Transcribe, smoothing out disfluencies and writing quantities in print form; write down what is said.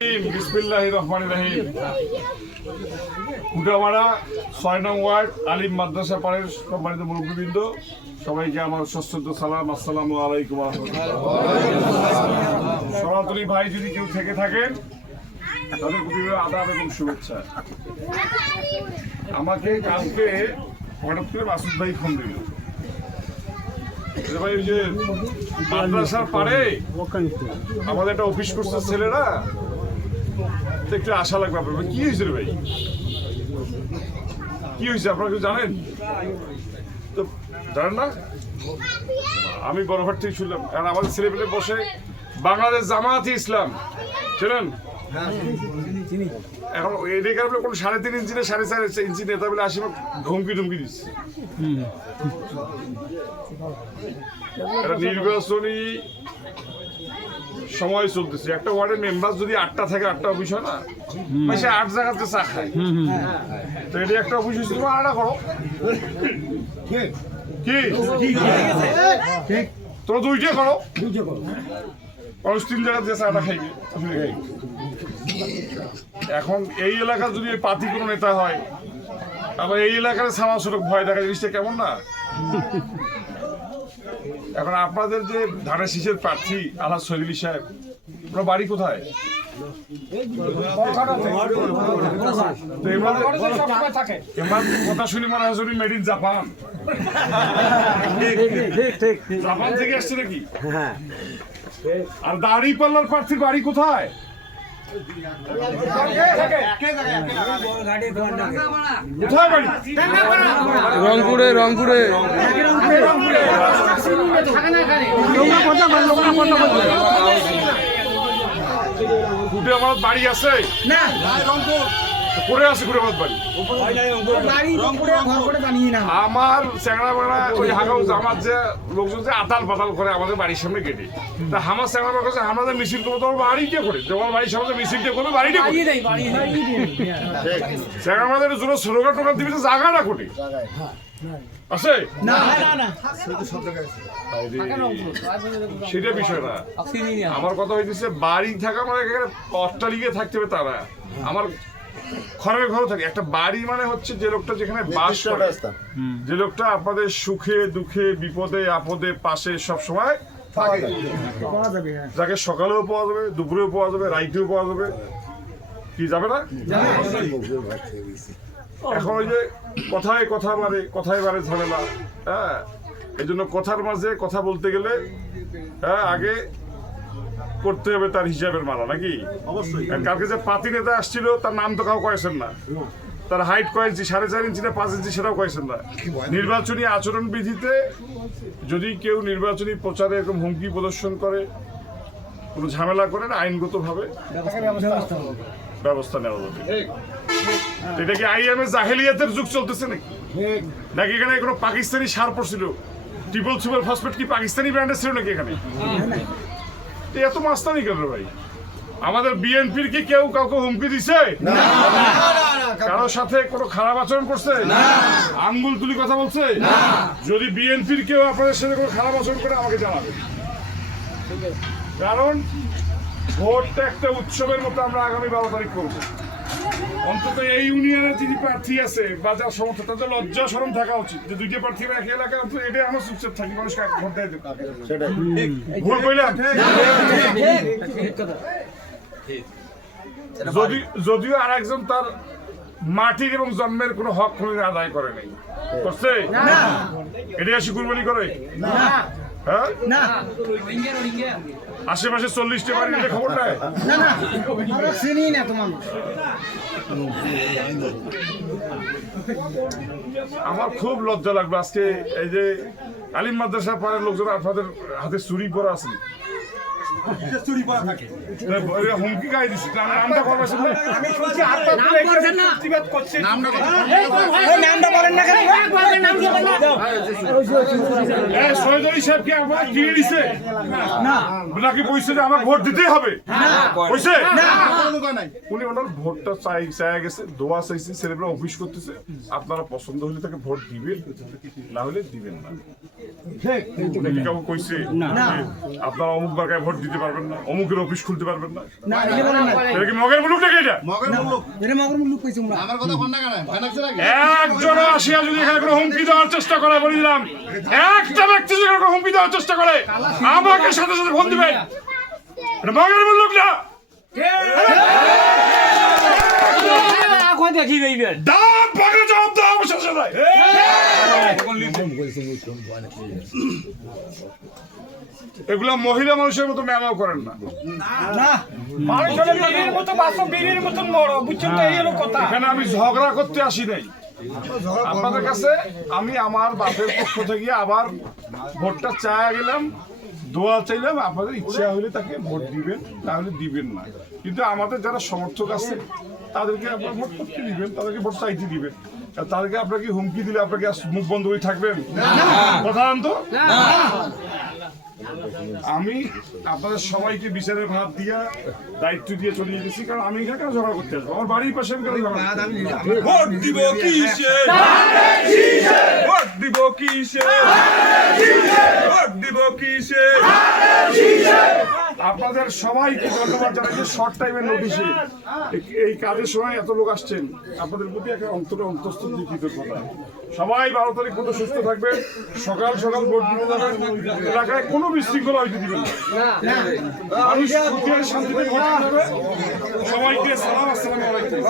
বিসমিল্লাহির রহমানির রহিম। কুটামারা ৬ নং ওয়ার্ড আলিম মাদ্রাসা পাড়ের সম্মানিত মুরব্বিবৃন্দ, সবাইকে আমার সশ্রদ্ধ সালাম, আসসালামু আলাইকুম ওয়া রাহমাতুল্লাহ। সনাতনী ভাই যদি কেউ থেকে থাকেন তাদের প্রতি আদাব এবং শুভেচ্ছা। আমাকে কালকে হঠাৎ করে মাসুদ ভাই ফোন দিল, ভাই ওই যে মাদ্রাসার পাড়ে আমাদের একটা অফিস করছে ছেলেরা, একটু আশা লাগবে আপনার। কি হয়েছে রে ভাই, কি হয়েছে আপনারা কেউ জানেন তো? জানেন না? আমি বড়ভাট থেকে শুনলাম, কারণ আমাদের ছেলেপেলে বসে বাংলাদেশ জামায়াতে ইসলাম চেনেন? এখন এই কারণে কোনো 3.5 ইঞ্চি না 4.5 ইঞ্চি নেতা বলে আসি ধমকি দিচ্ছে। একটা নির্বাচনী সময় চলতেছে, একটা ওয়ার্ডের মেম্বার যদি 8টা থাকে, 8টা অফিস হয় না, সে 8 জায়গাতে চা খায়। তো এটা একটা অফিস হয়েছে, তোমার 8টা করো, কি তোমরা 2টা করো, মানুষ 3 জায়গাতে চাটা খাইবে। এখন এই এলাকার যদি পাতি কোনো নেতা হয়, আবার এই এলাকার সামা সড়ক ভয় দেখা, জিনিসটা কেমন না? এখন আপনাদের যে ধানের শীষের প্রার্থী আলহাজ শহীদুল সাহেব, আপনার বাড়ি কোথায়? কথা শুনি মনে হয় মেড ইন জাপান, জাপান থেকে আসছে নাকি? আর দাড়ি পাল্লার প্রার্থীর বাড়ি কোথায়? রংপুরে কুটে আমার বাড়ি আছে না, করে আছে কুটে আমার বাড়ি। আমার চ্যাংড়া বেড়া ওই হাগাও আমার যে লোকজন যে আতাল পাতাল করে আমাদের বাড়ির সামনে কেটে, তা আমার চ্যাংড়া বেড়া কাছে আমরা মিছিল করবো, তোমার বাড়িটা করে তোমার বাড়ির সামনে মিছিলটা করবে, বাড়িটা চ্যাংড়া আমাদের জন্য স্লোগান টোগান দিবে, জায়গাটা কোটে আছে সেটা বিষয় না। আমার কথা হইতেছে বাড়ি থাকা মানে অট্টালিকায় থাকতে হবে তারা, আমার ঘরে থাকে একটা বাড়ি মানে হচ্ছে যে লোকটা যেখানে বাস করে, যে লোকটা আপনাদের সুখে দুঃখে বিপদে আপদে পাশে সব সময় থাকে, যাকে সকালেও পাওয়া যাবে, দুপুরেও পাওয়া যাবে, রাইতেও পাওয়া যাবে, কি যাবে না? এখন ওই যে কথায় বারে ঝামেলা, হ্যাঁ, এই জন্য কথার মাঝে কথা বলতে গেলে হ্যাঁ আগে করতে হবে তার হিসাবের মালা, নাকি? কালকে যে পাতি নেতা আসছিল তার নাম তো কাউ কয়েছেন না, তার হাইট কয় ইঞ্চি, 4.5 ইঞ্চি না 5 ইঞ্চি সেটাও কয়েছেন না। নির্বাচনী আচরণ বিধিতে যদি কেউ নির্বাচনী প্রচারে এরকম হুমকি প্রদর্শন করে, কোনো ঝামেলা করেন, আইনগতভাবে ব্যবস্থা নেওয়া যাবে। এটা কি আইএমএ জাহেলিয়াতের যুগ চলতেছে নাকি এখানে কোনো পাকিস্তানি সার পড়ছিল? ট্রিপল সুপার ফসফেট কি পাকিস্তানি ব্র্যান্ডের ছিল নাকি এখানে? এত মাস্তানি কেন ভাই? আমাদের বিএনপির কি কেউ কাউকে হুমকি দিছে? কারোর সাথে কোনো খারাপ আচরণ করছে? আঙ্গুল তুলি কথা বলছে? যদি বিএনপির কেউ আপনাদের সাথে কোনো খারাপ আচরণ করে আমাকে জানাবে, কারণ ভোটটা একটা উৎসবের মতো আমরা আগামী 12 তারিখ করবো। অন্তত এই ইউনিয়নের যিনি প্রার্থী আছে বা যার সমর্থক, তাদের লজ্জা শরম থাকা উচিত যে 2টা প্রার্থী একই এলাকায়, অন্তত এটাই আমার চুপচাপ থাকি, মানুষ ভোট দেয়। ভুল কইলাম? যদিও আর একজন তার মাটির এবং জন্মের কোনো হক কোনোদিন আদায় করে নাই, করছে? এটা এসে কুরবানি করে? হ্যাঁ, আশেপাশে 40টা বাড়ি নিলে খবর নেয়? আমার খুব লজ্জা লাগবে আজকে এই যে আলিম মাদ্রাসা পাড়ার লোকজন আপনাদের হাতে চুরি পরা আছে, হুমকি গায়ে দিচ্ছে, নামটা করবে শহীদুল সাহেবকে আমার কিনে দিচ্ছে নাকি বলছে যে আমার ভোট দিতেই হবে? উনি ওনার ভোটটা চাই গেছে, দোয়া চাইছে, ছেলেমেয়েরা অফিস করতেছে, আপনারা পছন্দ হলে তাকে ভোট দিবেন, না হলে দিবেন না। কাউকে কইছে আপনারা অমুক বারকায় ভোট দিতে দিতে পারবেন না, অমুকের অফিস খুলতে পারবেন না। না এটা বলেন না এটা কি মগের মুলুক নাকি এটা? এটা মগর মুলুক কইছি আমরা আমার কথা কোন না কেন ভয় লাগছে নাকি একজন আসিয়া যদি এখানে কোনো হুমকি দেওয়ার চেষ্টা করে, বলে দিলাম একটা ব্যক্তি যদি কোনো হুমকি দেওয়ার চেষ্টা করে আমাকে সাথে সাথে ফোন দিবেন। এটা মগের মুলুক না, এখন দেখি গইবেন দাম পাকে জবাব দাও আমার সাথে সাথে। এগুলা মহিলা মানুষের মতো ম্যামাও করেন না। মানুষের বীরের মতো বাসো বীরের মতন বড় বুঝছেন তো এই হলো কথা এখানে আমি ঝগড়া করতে আসি নাই আপনাদের কাছে। আমি আমার বাপের পক্ষ থেকে আবার ভোটটা চায়া গেলাম, দোয়া চাইলাম, আপনাদের ইচ্ছা হলে তাকে ভোট দিবেন, তাহলে দিবেন না। কিন্তু আমাদের যারা সমর্থক আছে তাদেরকে আপনারা ভোট করতে দিবেন, তাদেরকে ভোট চাইতে দিবেন। আর তাদেরকে আপনাকে হুমকি দিলে আপনাকে মুখ বন্ধ হয়ে থাকবেন? কথা তো আমি আপনাদের সবাইকে বিচারের ভাত দিয়া দায়িত্ব দিয়ে চলে যেতেছি, কারণ আমি এখানে কেন ঝগড়া করতে আসবো? আমার বাড়ির পাশে আমি কেন ঝগড়া করতে আসবো? ভোট দিব কিসে ভোট দিব কিসে ভোট দিব কিসে আপনাদের সবাইকে ধন্যবাদ জানাই যে শর্ট টাইমের নোটিশে এই কাজের সময় এত লোক আসছেন। আপনাদের প্রতি একটা অন্তঃস্থ কৃতজ্ঞতা। সবাই 12 তারিখ পর্যন্ত সুস্থ থাকবেন, সকাল সকাল ভোট দিতে যাবেন, এলাকায় কোনো বিশৃঙ্খলা হইতে দিবেন না। মানুষ সুখে শান্তিতে ভোট দিতে হবে। সবাইকে সালাম, আসসালামু আলাইকুম।